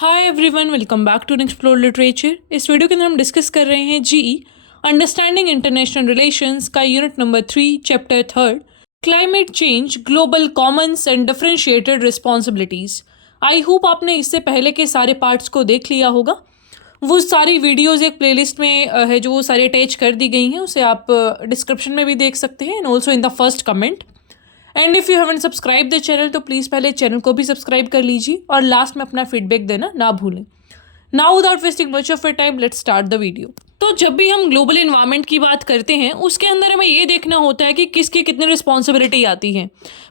Hi everyone, welcome back to explore literature. इस video के अंदर हम डिस्कस कर रहे हैं जीई अंडरस्टैंडिंग इंटरनेशनल रिलेशंस का unit number 3 chapter 3 climate change global commons and differentiated responsibilities. I hope आपने इससे पहले के सारे पार्ट्स को देख लिया होगा। वो सारी वीडियोस एक प्लेलिस्ट में है जो वो सारी अटैच कर दी गई हैं, उसे आप डिस्क्रिप्शन में भी देख सकते हैं and also in the first comment. And if you haven't subscribe the channel तो प्लीज़ पहले चैनल को भी सब्सक्राइब कर लीजिए और लास्ट में अपना फीडबैक देना ना भूलें। Now without wasting much of your time let's start the video. तो जब भी हम ग्लोबल इन्वायरमेंट की बात करते हैं उसके अंदर हमें ये देखना होता है कि किसकी कितनी रिस्पॉन्सिबिलिटी आती है,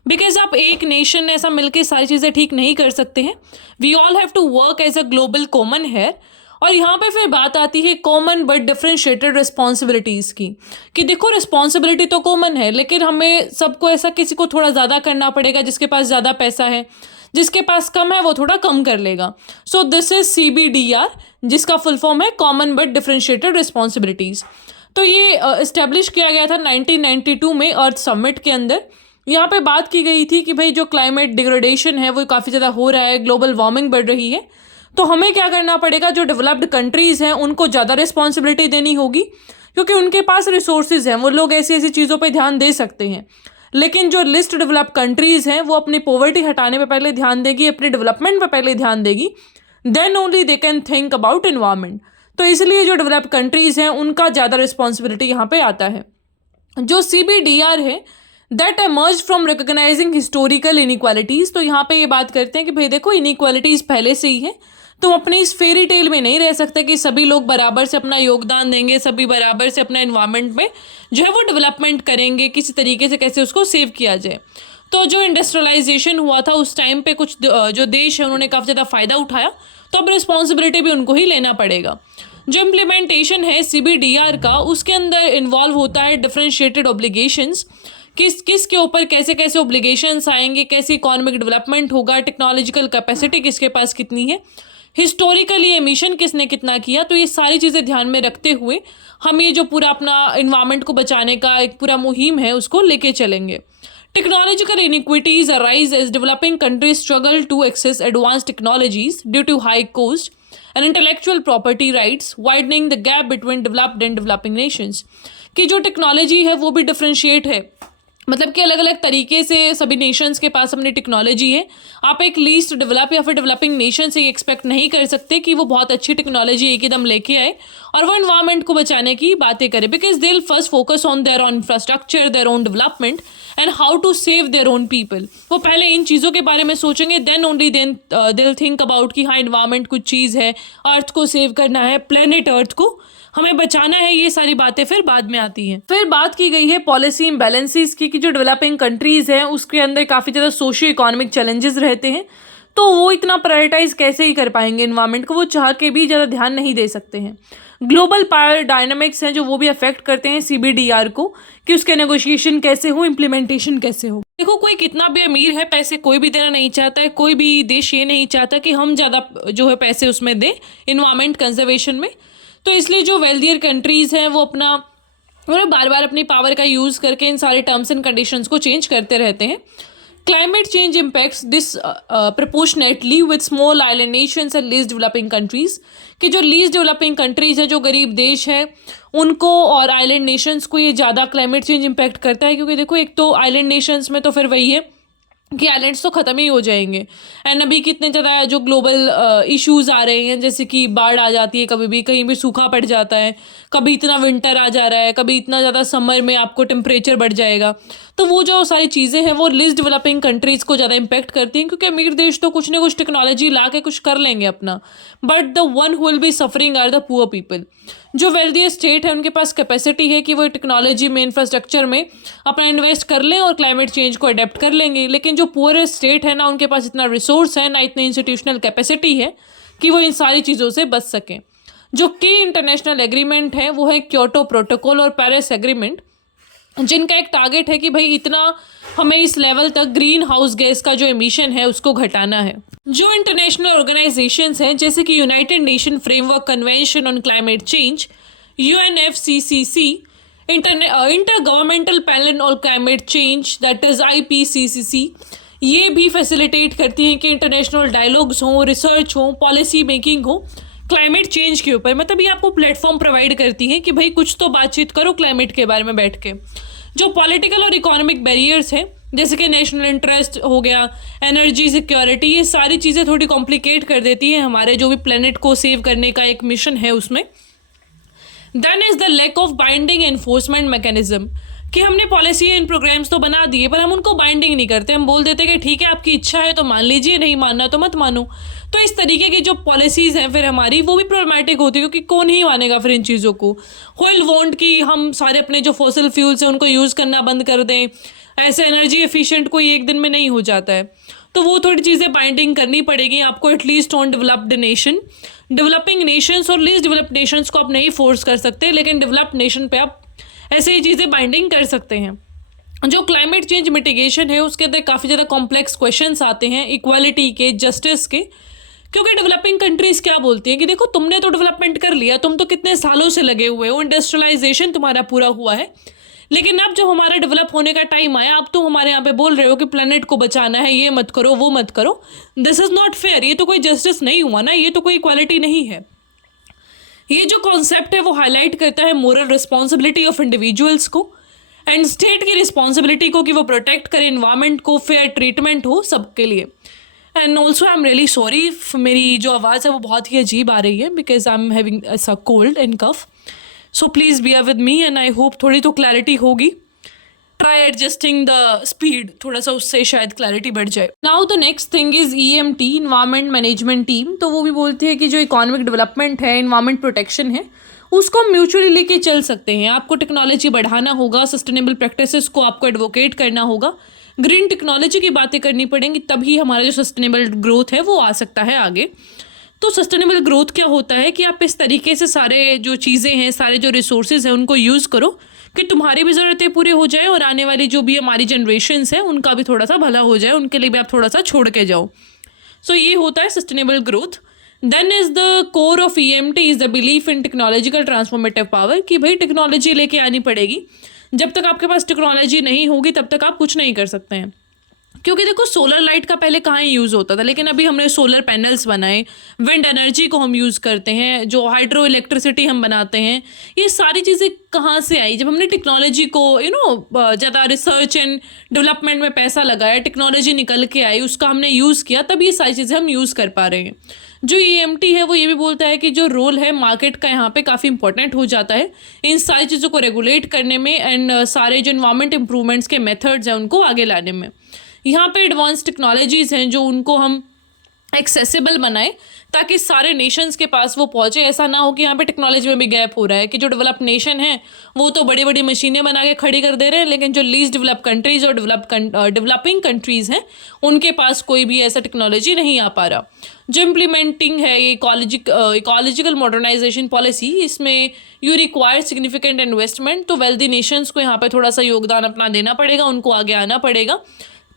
बिकॉज आप एक नेशन ऐसा मिलकर सारी चीज़ें ठीक नहीं कर सकते हैं। We all have to work as a global common here. और यहाँ पे फिर बात आती है कॉमन बट डिफरेंशिएटेड रिस्पॉन्सिबिलिटीज़ की, कि देखो रिस्पॉन्सिबिलिटी तो कॉमन है लेकिन हमें सबको ऐसा किसी को थोड़ा ज़्यादा करना पड़ेगा, जिसके पास ज़्यादा पैसा है, जिसके पास कम है वो थोड़ा कम कर लेगा। सो दिस इज CBDR, जिसका फुल फॉर्म है कॉमन बट डिफरेंशिएटेड रिस्पॉन्सिबिलिटीज़। तो ये इस्टेब्लिश किया गया था 1992 में अर्थ समिट के अंदर। यहाँ पे बात की गई थी कि भाई जो क्लाइमेट डिग्रेडेशन है वो काफ़ी ज़्यादा हो रहा है, ग्लोबल वार्मिंग बढ़ रही है, तो हमें क्या करना पड़ेगा, जो डेवलप्ड कंट्रीज़ हैं उनको ज़्यादा रिस्पॉन्सिबिलिटी देनी होगी, क्योंकि उनके पास रिसोर्सेज हैं, वो लोग ऐसी ऐसी चीज़ों पे ध्यान दे सकते हैं। लेकिन जो लिस्ट डेवलप कंट्रीज़ हैं वो अपनी पॉवर्टी हटाने पे पहले ध्यान देगी, अपने डेवलपमेंट पे पहले ध्यान देगी, then only they can think about environment. तो इसलिए जो डेवलप कंट्रीज़ हैं उनका ज़्यादा रिस्पॉन्सिबिलिटी यहाँ पे आता है। जो CBDR है that emerge from recognising historical inequalities. तो यहाँ पे ये बात करते हैं कि भाई देखो इनइक्वालिटीज़ पहले से ही है, तुम अपनी इस फेरी टेल में नहीं रह सकते कि सभी लोग बराबर से अपना योगदान देंगे, सभी बराबर से अपना एनवायरनमेंट में जो है वो डेवलपमेंट करेंगे, किसी तरीके से कैसे उसको सेव किया जाए। तो जो इंडस्ट्रियलाइजेशन हुआ था उस टाइम पे कुछ जो देश है उन्होंने काफ़ी ज़्यादा फ़ायदा उठाया, तो अब रिस्पॉन्सिबिलिटी भी उनको ही लेना पड़ेगा। जो इम्प्लीमेंटेशन है CBDR का उसके अंदर इन्वॉल्व होता है डिफरेंशिएटेड ऑब्लिगेशंस, किस किस के ऊपर कैसे कैसे ऑब्लिगेशंस आएंगे, कैसे इकोनॉमिक डेवलपमेंट होगा, टेक्नोलॉजिकल कैपेसिटी किसके पास कितनी है, हिस्टोरिकली एमिशन किसने कितना किया। तो ये सारी चीज़ें ध्यान में रखते हुए हम ये जो पूरा अपना इन्वायरमेंट को बचाने का एक पूरा मुहिम है उसको लेके चलेंगे। Technological inequities arise as developing countries struggle to access advance technologies due to high cost and intellectual property rights, widening the gap between developed and developing nations. कि जो टेक्नोलॉजी है वो भी डिफरेंशिएट है, मतलब कि अलग अलग तरीके से सभी नेशंस के पास अपनी टेक्नोलॉजी है। आप एक लीस्ट डेवलप या फिर डेवलपिंग नेशन से एक्सपेक्ट नहीं कर सकते कि वो बहुत अच्छी टेक्नोलॉजी एक एकदम लेके आए और वो एनवायरनमेंट को बचाने की बातें करे, because they will first focus on their own infrastructure, their own development and how to save their own people. वो पहले इन चीज़ों के बारे में सोचेंगे, then only then they will think about कि हाँ एनवायरनमेंट कुछ चीज़ है, अर्थ को सेव करना है, प्लेनेट अर्थ को हमें बचाना है, ये सारी बातें फिर बाद में आती हैं। फिर बात की गई है पॉलिसी इम्बैलेंसेस की, कि जो डेवलपिंग कंट्रीज़ हैं उसके अंदर काफ़ी ज़्यादा सोशियो इकोनॉमिक चैलेंजेस रहते हैं, तो वो इतना प्रायोरिटाइज कैसे ही कर पाएंगे एनवायरनमेंट को, वो चाह के भी ज़्यादा ध्यान नहीं दे सकते हैं। ग्लोबल पावर डायनामिक्स हैं जो वो भी अफेक्ट करते हैं CBDR को, कि उसके नेगोशिएशन कैसे हो, इम्प्लीमेंटेशन कैसे हो। देखो कोई कितना भी अमीर है, पैसे कोई भी देना नहीं चाहता है, कोई भी देश ये नहीं चाहता कि हम ज़्यादा जो है पैसे उसमें दें इन्वायरमेंट कंजर्वेशन में। तो इसलिए जो वेल्दियर कंट्रीज़ हैं वो अपना बार बार अपनी पावर का यूज़ करके इन सारे टर्म्स एंड कंडीशंस को चेंज करते रहते हैं। Climate change impacts this proportionately with small island Nations and least developing countries. कि जो लीस्ट डेवलपिंग कंट्रीज़ है, जो गरीब देश है, उनको और आइलैंड नेशंस को ये ज़्यादा क्लाइमेट चेंज इम्पैक्ट करता है, क्योंकि देखो एक तो आइलैंड नेशंस में तो फिर वही है कि आइलैंड्स तो ख़त्म ही हो जाएंगे। एंड अभी कितने ज़्यादा जो ग्लोबल इश्यूज़ आ रहे हैं, जैसे कि बाढ़ आ जाती है, कभी भी कहीं भी सूखा पड़ जाता है, कभी इतना विंटर आ जा रहा है, कभी इतना ज़्यादा समर में आपको टेम्परेचर बढ़ जाएगा। तो वो जो सारी चीज़ें हैं वो लीस्ट डेवलपिंग कंट्रीज़ को ज़्यादा इम्पेक्ट करती हैं, क्योंकि अमीर देश तो कुछ ना कुछ टेक्नोलॉजी ला के कुछ कर लेंगे अपना, but the one who will be suffering are the poor people. जो वेल्दी स्टेट है उनके पास कैपेसिटी है कि वो टेक्नोलॉजी में, इंफ्रास्ट्रक्चर में अपना इन्वेस्ट कर लें और क्लाइमेट चेंज को अडेप्ट कर लेंगे, लेकिन जो पुअर स्टेट है ना उनके पास इतना रिसोर्स है ना इतनी इंस्टीट्यूशनल कैपेसिटी है कि वो इन सारी चीज़ों से बच सकें। जो की इंटरनेशनल एग्रीमेंट है वो है क्योटो प्रोटोकॉल और पेरिस एग्रीमेंट, जिनका एक टारगेट है कि भाई इतना हमें इस लेवल तक ग्रीन हाउस गैस का जो एमिशन है उसको घटाना है। जो इंटरनेशनल ऑर्गेनाइजेशंस हैं जैसे कि United nation framework convention on climate change UNFCCC, inter governmental panel on climate change that is IPCC, ये भी फैसिलिटेट करती हैं कि इंटरनेशनल डायलॉग्स हों, रिसर्च हो, पॉलिसी मेकिंग हो क्लाइमेट चेंज के ऊपर। मतलब ये आपको प्लेटफॉर्म प्रोवाइड करती है कि भाई कुछ तो बातचीत करो क्लाइमेट के बारे में बैठ के। जो पॉलिटिकल और इकोनॉमिक बैरियर्स हैं जैसे कि नेशनल इंटरेस्ट हो गया, एनर्जी सिक्योरिटी, ये सारी चीज़ें थोड़ी कॉम्प्लिकेट कर देती हैं हमारे जो भी प्लेनेट को सेव करने का एक मिशन है उसमें। Then is the lack of binding enforcement mechanism, कि हमने पॉलिसी एंड प्रोग्राम्स तो बना दिए पर हम उनको बाइंडिंग नहीं करते। हम बोल देते कि ठीक है आपकी इच्छा है तो मान लीजिए, नहीं मानना तो मत मानो। तो इस तरीके की जो पॉलिसीज़ हैं फिर हमारी वो भी प्रॉब्लमैटिक होती है, क्योंकि कौन ही मानेगा फिर इन चीज़ों को। होल वॉन्ट कि हम सारे अपने जो फॉसिल फ्यूल्स हैं उनको यूज़ करना बंद कर दें। ऐसे एनर्जी एफिशिएंट कोई एक दिन में नहीं हो जाता है, तो वो थोड़ी चीज़ें बाइंडिंग करनी पड़ेगी आपको at least on developed nation. Developing Nations और लीस्ट डेवलप्ड नेशंस को आप नहीं फोर्स कर सकते, लेकिन डेवलप्ड नेशन पे आप ऐसे ही चीज़ें बाइंडिंग कर सकते हैं। जो क्लाइमेट चेंज मिटिगेशन है उसके अंदर काफ़ी ज़्यादा कॉम्प्लेक्स क्वेश्चंस आते हैं इक्वालिटी के, जस्टिस के, क्योंकि डेवलपिंग कंट्रीज़ क्या बोलती हैं कि देखो तुमने तो डेवलपमेंट कर लिया, तुम तो कितने सालों से लगे हुए हो, इंडस्ट्रियलाइजेशन तुम्हारा पूरा हुआ है, लेकिन अब जब हमारा डेवलप होने का टाइम आया अब तुम हमारे यहाँ पे बोल रहे हो कि प्लेनेट को बचाना है, ये मत करो वो मत करो। दिस इज़ नॉट फेयर, ये तो कोई जस्टिस नहीं हुआ ना, ये तो कोई इक्वालिटी नहीं है। ये जो कॉन्सेप्ट है वो हाईलाइट करता है मोरल रिस्पॉन्सिबिलिटी ऑफ इंडिविजुअल्स को एंड स्टेट की रिस्पॉन्सिबिलिटी को कि वो प्रोटेक्ट करें इन्वायरमेंट को, फेयर ट्रीटमेंट हो सबके लिए। And also I am really sorry, मेरी जो आवाज़ है वो बहुत ही अजीब आ रही है because I am having a cold and cough, so please bear with me and I hope थोड़ी तो क्लैरिटी होगी। ट्राई एडजस्टिंग द स्पीड, थोड़ा सा उससे शायद क्लैरिटी बढ़ जाए। Now the next thing is EMT, environment management team. तो वो भी बोलती है कि जो इकोनॉमिक डेवलपमेंट है, इन्वायरमेंट प्रोटेक्शन है, उसको हम म्यूचुअली लेके चल सकते हैं। आपको टेक्नोलॉजी बढ़ाना होगा, सस्टेनेबल प्रैक्टिसेस को आपको एडवोकेट करना होगा, ग्रीन टेक्नोलॉजी की बातें करनी पड़ेंगी, तभी हमारा जो सस्टेनेबल ग्रोथ है वो आ सकता है आगे। तो सस्टेनेबल ग्रोथ क्या होता है कि आप इस तरीके से सारे जो चीज़ें हैं, सारे जो रिसोर्सेज हैं उनको यूज़ करो कि तुम्हारी भी ज़रूरतें पूरी हो जाए और आने वाली जो भी हमारी जनरेशन्स हैं उनका भी थोड़ा सा भला हो जाए, उनके लिए भी आप थोड़ा सा छोड़ के जाओ। सो ये होता है sustainable growth. Then is the core of EMT is the belief in technological transformative power, कि भाई टेक्नोलॉजी लेके आनी पड़ेगी। जब तक आपके पास टेक्नोलॉजी नहीं होगी तब तक आप कुछ नहीं कर सकते हैं। क्योंकि देखो सोलर लाइट का पहले कहाँ यूज़ होता था, लेकिन अभी हमने सोलर पैनल्स बनाए, विंड एनर्जी को हम यूज़ करते हैं, जो हाइड्रो इलेक्ट्रिसिटी हम बनाते हैं। ये सारी चीज़ें कहाँ से आई? जब हमने टेक्नोलॉजी को ज़्यादा रिसर्च एंड डेवलपमेंट में पैसा लगाया, टेक्नोलॉजी निकल के आई, उसका हमने यूज़ किया, तब ये सारी चीज़ें हम यूज़ कर पा रहे हैं। जो EMT है वो ये भी बोलता है कि जो रोल है मार्केट का यहाँ पे काफ़ी इंपॉर्टेंट हो जाता है इन सारी चीज़ों को रेगुलेट करने में एंड सारे जो इन्वायरमेंट इंप्रूवमेंट्स के मेथड्स हैं उनको आगे लाने में। यहाँ पे एडवांस टेक्नोलॉजीज़ हैं जो उनको हम एक्सेसिबल बनाए ताकि सारे नेशंस के पास वो पहुँचे। ऐसा ना हो कि यहाँ पे टेक्नोलॉजी में भी गैप हो रहा है कि जो डेवलप्ड नेशन है वो तो बड़ी बड़ी मशीनें बना के खड़ी कर दे रहे हैं, लेकिन जो लीस्ट डेवलप कंट्रीज़ और डेवलपिंग कंट्रीज़ हैं उनके पास कोई भी ऐसा टेक्नोलॉजी नहीं आ पा रहा। जो इम्प्लीमेंटिंग है ये इकोलॉजिकल मॉडर्नाइजेशन पॉलिसी, इसमें यू रिक्वायर सिग्निफिकेंट इन्वेस्टमेंट। तो वेल्दी नेशंस को यहाँ पे थोड़ा सा योगदान अपना देना पड़ेगा, उनको आगे आना पड़ेगा,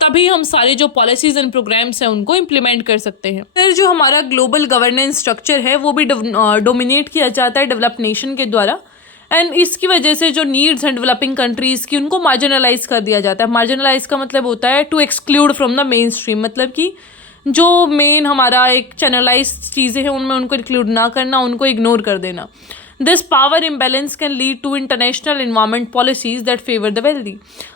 तभी हम सारे जो पॉलिसीज़ एंड प्रोग्राम्स हैं उनको इम्प्लीमेंट कर सकते हैं। फिर जो हमारा ग्लोबल गवर्नेंस स्ट्रक्चर है वो भी डोमिनेट किया जाता है डेवलप्ड नेशन के द्वारा एंड इसकी वजह से जो नीड्स हैं डेवलपिंग कंट्रीज़ की उनको मार्जिनलाइज कर दिया जाता है। मार्जिनलाइज का मतलब होता है to exclude from the main stream, मतलब कि जो मेन हमारा एक चैनलाइज चीज़ें हैं उनमें उनको इंक्लूड ना करना, उनको इग्नोर कर देना। This power imbalance can lead to international environment policies that favour the wealthy.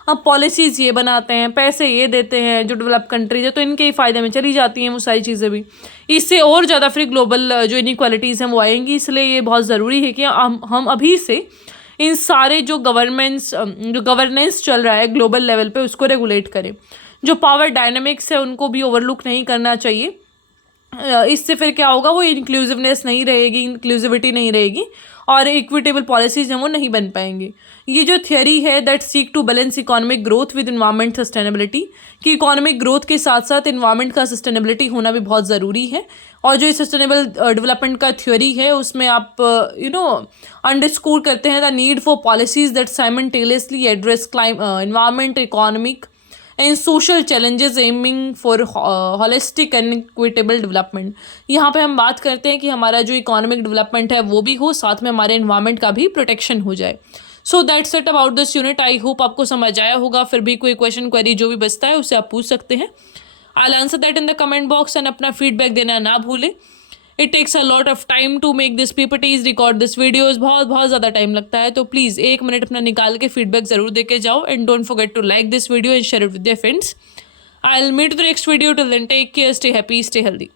अब पॉलिसीज़ ये बनाते हैं, पैसे ये देते हैं जो डेवलप कंट्रीज है, तो इनके ही फ़ायदे में चली जाती हैं वो सारी चीज़ें भी। इससे और ज़्यादा फिर ग्लोबल जो इनइक्वालिटीज़ हैं वो आएंगी। इसलिए ये बहुत ज़रूरी है कि हम अभी से इन सारे जो गवर्नेंस चल रहा है ग्लोबल लेवल पे उसको रेगुलेट करें। जो पावर डायनामिक्स है उनको भी ओवरलुक नहीं करना चाहिए। इससे फिर क्या होगा, वो इंक्लूसिवनेस नहीं रहेगी, इंक्लूसिविटी नहीं रहेगी और इक्विटेबल पॉलिसीज हैं वो नहीं बन पाएंगी। ये जो थियरी है that seek to balance economic growth with environment sustainability, कि इकोनॉमिक ग्रोथ के साथ साथ इन्वायरमेंट का सस्टेनेबिलिटी होना भी बहुत ज़रूरी है। और जो सस्टेनेबल डेवलपमेंट का थ्योरी है उसमें आप अंडरस्कोर करते हैं the need for policies that simultaneously address environment, economic and social challenges aiming for holistic and equitable development. यहाँ पे हम बात करते हैं कि हमारा जो इकोनॉमिक डेवलपमेंट है वो भी हो, साथ में हमारे इन्वायरमेंट का भी प्रोटेक्शन हो जाए। So that's it about this unit. I hope आपको समझ आया होगा. फिर भी कोई क्वेश्चन क्वेरी जो भी बचता है उससे आप पूछ सकते हैं. I answer that in the comment box and अपना फीडबैक देना ना भूलें. It takes a lot of time to make this PPTs, record this videos. बहुत ज़्यादा टाइम लगता है. तो प्लीज़ 1 मिनट अपना निकाल के फीडबैक ज़रूर दे के जाओ. And don't forget to like this video and share it with your friends. I will meet the next video. Till then take care, stay happy, stay healthy.